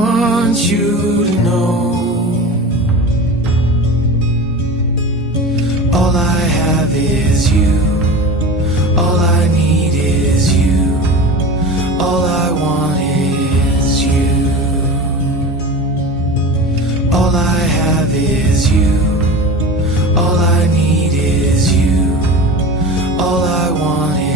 want you to know all I have is you. All I need is you. All I want is you. All I have is you. All I need is you. All I want is you.